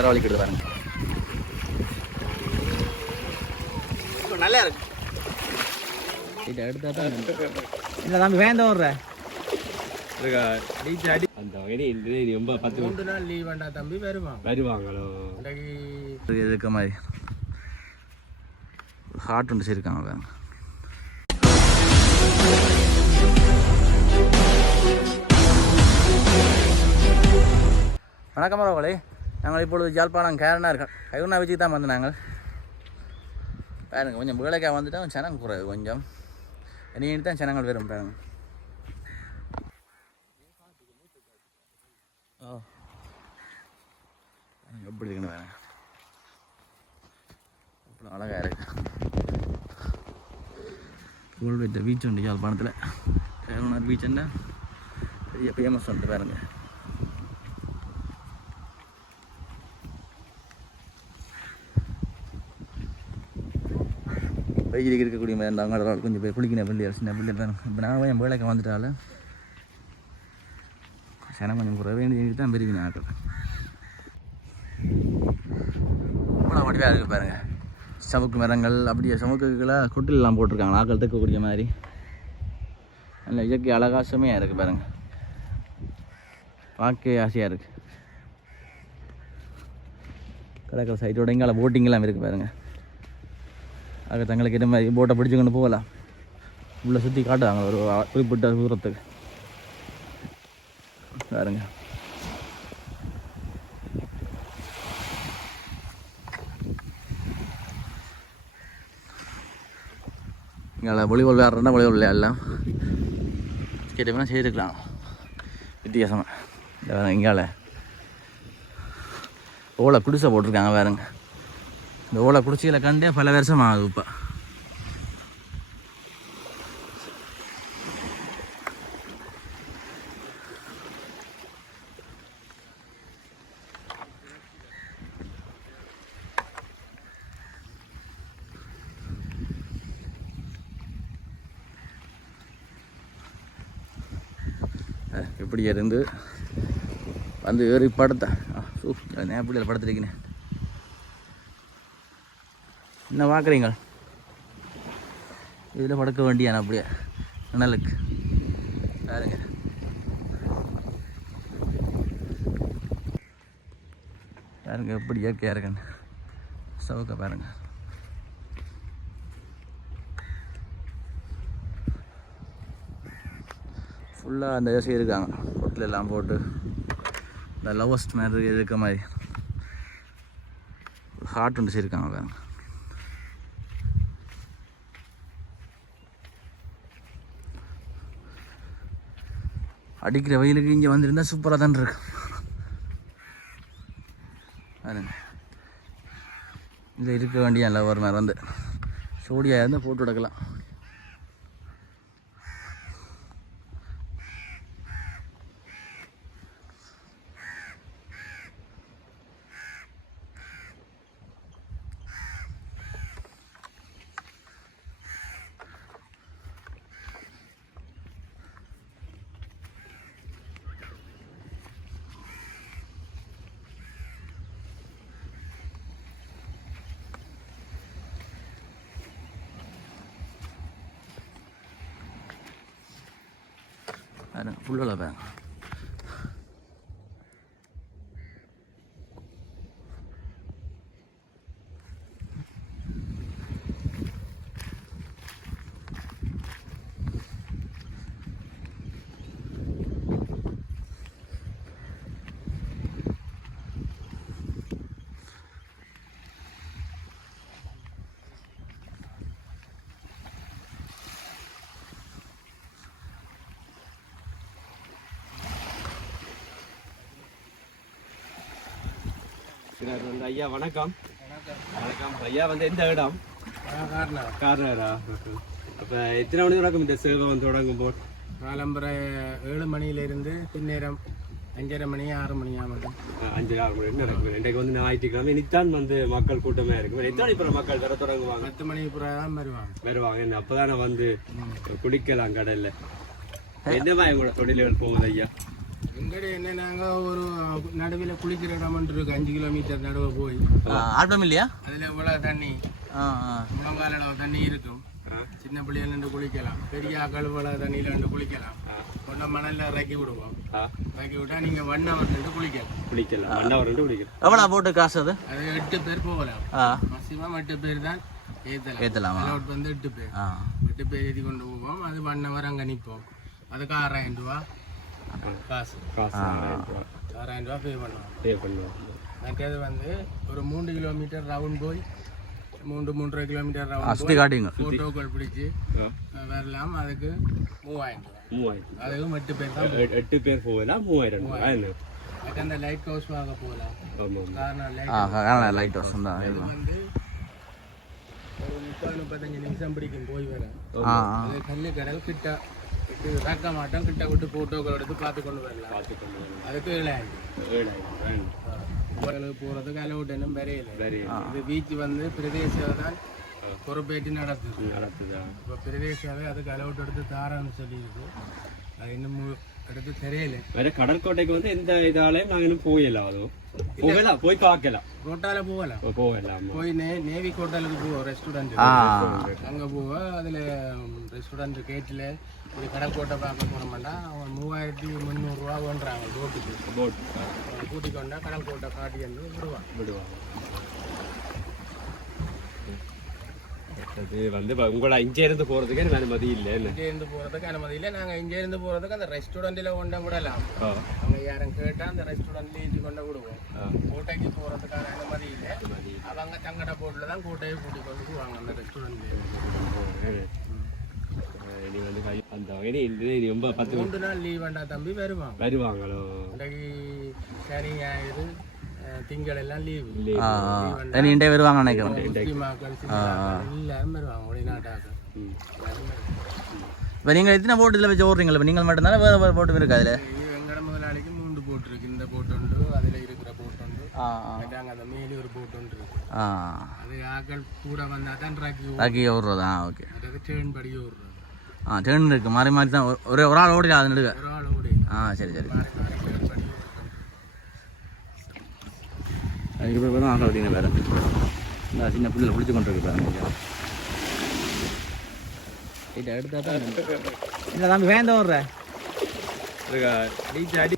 நேரம் வலிக்கிட்டு பாருங்க. நல்லா இருக்கு. இதை எடுத்தா தான் இல்லை தம்பி வேண்டாம் வர்ற அந்த வகையில் ரொம்ப 10 நாள் லீவ் வேண்டாம் தம்பி வருவாங்களோ இருக்க மாதிரி ஹார்ட் ஒன்று சரிருக்காங்க பாருங்க. வணக்கம் அவர்களே, நாங்கள் இப்பொழுது ஜாழ்ப்பாணம் கேரனார் கைகுண்ணா வச்சுக்கு தான் வந்து நாங்கள் பாருங்க. கொஞ்சம் வேலைக்காக வந்துட்டோம், சனங்க குறைவு கொஞ்சம் இனி தான் சனங்கள் வரும் பாருங்க. எப்படி இருக்குன்னு பாருங்க, அவ்வளோ அழகாக இருக்கு. புகழ்பெற்ற பீச் உண்டு யாழ்ப்பாணத்தில், கேரனார் பீச்சுண்டா பெரிய ஃபேமஸ் உண்டு பாருங்க. வெயிலுக்கு இருக்கக்கூடிய மாதிரி அந்த அங்கே கொஞ்சம் பேர் குளிக்கிற பிள்ளையார் சின்ன பிள்ளையார் தான். இப்போ நான் என் வேலைக்கு வந்துட்டாலும் சனம் கொஞ்சம் குறைவேன்னு தான் பெரிய நாட்கள் இவ்வளோ வடிவாக இருக்குது பாருங்கள். சவுக்கு மரங்கள் அப்படியே சவுக்குக்கெல்லாம் கொட்டிலெலாம் போட்டிருக்காங்க ஆக்கள் தைக்கக்கூடிய மாதிரி. நல்ல இயற்கை அழகாசமே இருக்குது பாருங்கள், பார்க்க ஆசையாக இருக்குது. கடற்கரை சைட்டோட இங்கால போட்டிங்கெல்லாம் இருக்குது பாருங்கள். ஆக தங்களுக்கு என்ன மாதிரி போட்டை பிடிச்சி கொண்டு போகலாம். உள்ளே சுற்றி காட்டுவாங்க ஒரு குறிப்பிட்ட தூரத்துக்கு பாருங்க. இங்கே வாலிபால் விளையாடுறா வாலிபால் விளையாடலாம், கேட்டோம்னா செய்திருக்கலாம் வித்தியாசமாக. இந்த வேறு இங்கால ஓலை குடிசை போட்டிருக்காங்க பாருங்க. இந்த ஓலை குடிசையில் கண்டே பல வருஷம் ஆகுது. இப்போ இப்படி இருந்து வந்து ஏறி படுத்த நேப்பிள்ளையில் படுத்துருக்கீங்க. என்ன பார்க்குறீங்க? இதில் படுக்க வேண்டியான அப்படியே நிழலுக்கு பாருங்க. பாருங்க எப்படி இயற்கையாக இருக்குன்னு சவுக்க பாருங்க. ஃபுல்லாக அந்த ஏசி இருக்காங்க, ஹோட்டல் எல்லாம் போட்டு இந்த லவஸ்ட் மாதிரி இருக்க மாதிரி ஹார்ட் ஒன்று செய்யிருக்காங்க பாருங்க. அடிக்கிற வெயிலுக்கு இங்கே வந்துருந்தால் சூப்பராக தான் இருக்கு பாருங்க. இதில் இருக்க வேண்டிய நல்ல ஒரு மாதிரி வந்து சோடியாக இருந்தால் போட்டு விடக்கலாம். பாருங்க ஃபுல்லாக பாருங்க. ஐயா வணக்கம். வணக்கம் ஐயா. வந்து எந்த இடம்? கார்னரா? அப்போ எத்தனை மணி வரைக்கும் இந்த சேவை வந்து தொடங்கும் போது? காலம்பரை 7 மணியிலிருந்து பின்னேரம் 5:30 மணி 6 மணி ஆகும். 5-6 மணி நடக்கும். இன்றைக்கு வந்து ஞாயிற்றுக்கிழமை இனித்தான் வந்து மக்கள் கூட்டமே இருக்கும். எத்தனை இப்போ மக்கள் வர தொடங்குவாங்க? 10 மணி தான் வருவாங்க. அப்போதானே வந்து குளிக்கலாம் கடல்ல. என்னமா எங்களோட தொழில்கள் போகுது ஐயா? எங்கட என்ன நாங்கள் ஒரு நடுவில் குளிக்கிற இடம்னு இருக்கு 5 கிலோமீட்டர் நடுவே போய் ஆல்பம் இல்லையா அதில் இவ்வளோ தண்ணி முழங்கால அளவு தண்ணி இருக்கும். சின்ன பிள்ளைகள் நின்று குளிக்கலாம், பெரிய கழுவள தண்ணியில் நின்று குளிக்கலாம். கொண்ட மணலில் இறக்கி விடுவோம். இறக்கி விட்டா நீங்கள் 1 hour நின்று குளிக்கலாம். 1 hour குளிக்கலாம். எவ்வளோ போட்டு காசு அது? அது 8 பேர் போகலாம். மேக்ஸிமம் 8 பேர் தான் ஏற்றலாம். அலௌட் வந்து 8 பேர். 8 பேர் ஏற்றி கொண்டு போவோம். அது 1 hour அங்கே நிற்போம். அதுக்கு 6000 ரூபா காசு. 6000 ரூபா பே பண்ணுவோம். மற்றது வந்து ஒரு 3 கிலோமீட்டர் ரவுண்ட் போய் 3-3.5 கிலோமீட்டர் ரவுண்ட் ஃபோட்டோக்கள் பிடிச்சி வரலாம். அதுக்கு 3000 ரூபா. அதுக்கும் 8 பேர் தான். 8 பேர் போகலாம். 3000 ரூபா. அந்த லைட் ஹவுஸ் வாங்க போகலாம். லைட் ஹவுஸ் அது வந்து ஒரு 30-35 நிமிஷம் பிடிக்கும் போய் வர. அது கல்லு கடல் கிட்ட ரக்க மாட்டோம். கிட்ட விட்டு ஃபோட்டோக்கள் எடுத்து பார்த்து கொண்டு வரலாம். அதுக்கு 7000 போகிறதுக்கு அலவுட்டனும் வரையில. இது பீச் வந்து பிரதேச தான் பொறுப்பேற்று நடத்துது. இப்போ பிரதேசவே அதுக்கு அலவுட் எடுத்து தாரான்னு சொல்லியிருக்கு. அது இன்னும் எடுத்து தெரியல. வேற கடற்கோட்டைக்கு வந்து எந்த இதாலையும் நாங்கள் இன்னும் போகலாம். போய் பார்க்கலாம். ரோட்டால போகலாம். போய் நேவி ஹோட்டலுக்கு போவோம். ரெஸ்டாரண்ட் அங்கே போவோம். அதில் ரெஸ்டாரண்ட் கேட்டில் இப்படி கடற்கோட்டை பார்க்க போனோம்னா அவன் 3300 ரூபா வேண்டுறாங்க போட் கூட்டிக் கொண்டா கடற்கோட்டை காட்டி வந்து விடுவான். அது வந்து உங்களை இருந்து போகிறதுக்கு அனுமதி இல்லை. அனுமதி இல்லை. நாங்கள் இருந்து போகிறதுக்கு அந்த ரெஸ்டாரண்ட்டில் கொண்ட விடலாம். அவங்க யாரும் கேட்டால் அந்த ரெஸ்டாரண்ட்லேயே ஏற்றி கொண்டு விடுவோம். கோட்டைக்கு போகிறதுக்கான அனுமதி இல்லை. அவங்க தங்கட போட்டில் தான் கோட்டையை கூட்டிக் கொண்டு போவாங்க அந்த ரெஸ்டாரண்ட்லேயே. நீ வந்து அந்த வகையில் ரொம்ப 3 நாள் லீவ் வேண்டா தம்பி வருவாங்களோ. இன்றைக்கு சனி ஞாயிறு திங்கள் எல்லாம் லீவு வருவாங்க நினைக்கிறேன். எல்லாரும் வருவாங்க வெளிநாட்டாக. இப்போ நீங்கள் எத்தனை போட்டு இதில் வச்சு ஓடுறீங்களா? இப்போ நீங்கள் மட்டும்தானே வேறு போட்டு இருக்கு? அதில் எங்கட முதலாளிக்கு 3 போட் இருக்கு. இந்த போட் உண்டு, அதில் இருக்கிற போட் உண்டு, அந்த மேலே ஒரு போட் உண்டு இருக்கு. அது ஆக்கள் கூட வந்தால் தான் ராக்கி ஓடுறதா? ஓகே. அதுக்கு டேர்ன் படி ஓடுறது. டேர்ன் இருக்கு, மாறி மாறி தான். ஒரு ஆள் ஓடிடா அது நடுவே. ஒரு ஆள் ஓடி. சரி. அதுக்கு பிறகு தான் ஆக அப்படிங்க வேறு. இந்த சின்ன பிள்ளைல பிடிச்சி கொண்டு இருக்கு. எடுத்தா தான் இல்லை தம்பி வேந்த ஓடுற அடி.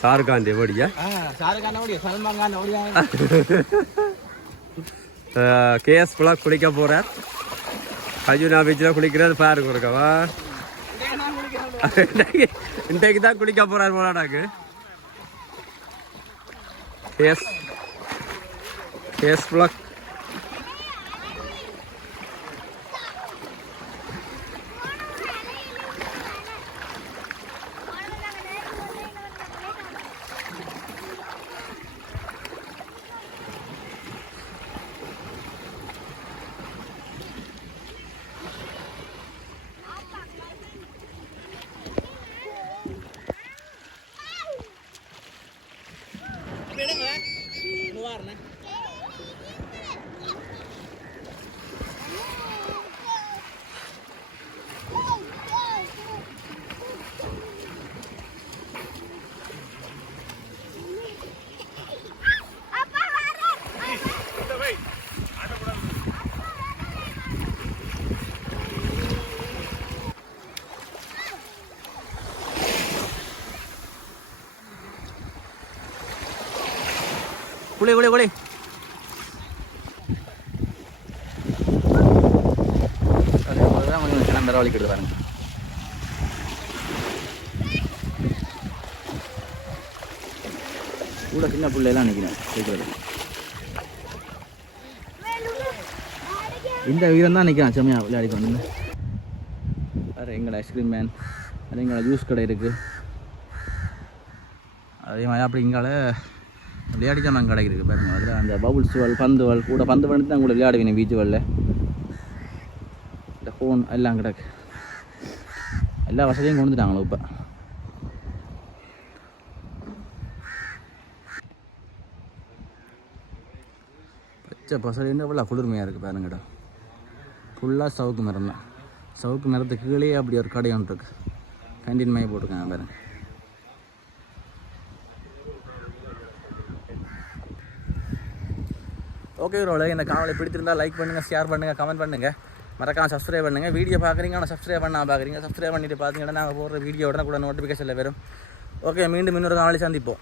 ஷாருக்கான் ஓடியா? சல்மான் ஓடியா? கேஎஸ் புலாக் குளிக்க போறார். கஜுனா பீச்சில் குளிக்கிறது பாருங்க இருக்கவா. இன்றைக்கு தான் குளிக்க போறார் போலாடாக்கு. கேஎஸ் புலாக் குளி கொஞ்சம் சின்ன மேலே வலிக்கிட்டு பாருங்க. கூட சின்ன பிள்ளைலாம் நிற்கிறேன் கேட்குறது. இந்த வீரம் தான் நிற்கிறான் செம்மையாக விளையாடிக்கு வந்து. வேறு எங்களோட ஐஸ்கிரீம் மேன், அது எங்களோட ஜூஸ் கடை இருக்குது. அதே மாதிரி அப்படி இங்கால விளையாடி சாமான் கடை இருக்குது பாருங்கள். அதில் அந்த பபுள்ஸ் வால், பந்து வால் கூட பந்து வந்து தான் கூட விளையாடுவீங்க பீச் வாலில். ஃபோன் எல்லாம் கிடக்கு. எல்லா வசதியும் கொண்டு வந்துட்டாங்களோ இப்போ. பச்சை பசங்க எவ்வளோ குளிர்மையாக இருக்குது பாருங்கடா. ஃபுல்லாக சவுக்கு மரம் தான். சவுக்கு மரத்துக்கு கீழே அப்படி ஒரு கடை ஒன்று இருக்குது. கேண்டீன் மாதிரி போட்டிருக்காங்க பாருங்க. ஓகே ரோல இந்த காணொலி பிடித்திருந்தால் லைக் பண்ணுங்கள், ஷேர் பண்ணுங்கள், கமெண்ட் பண்ணுங்கள், மறக்காம சப்ஸ்கிரைப் பண்ணுங்கள். வீடியோ பார்க்குறீங்க ஆனால் சப்ஸ்கிரைப் பண்ணால் பார்க்குறீங்க. சப்ஸ்கிரைப் பண்ணிட்டு பார்த்தீங்கன்னா நாங்கள் போடுற வீடியோ உடனே கூட நோட்டிஃபிகேஷனில் வரும். ஓகே, மீண்டும் இன்னொரு காணொலி சந்திப்போம்.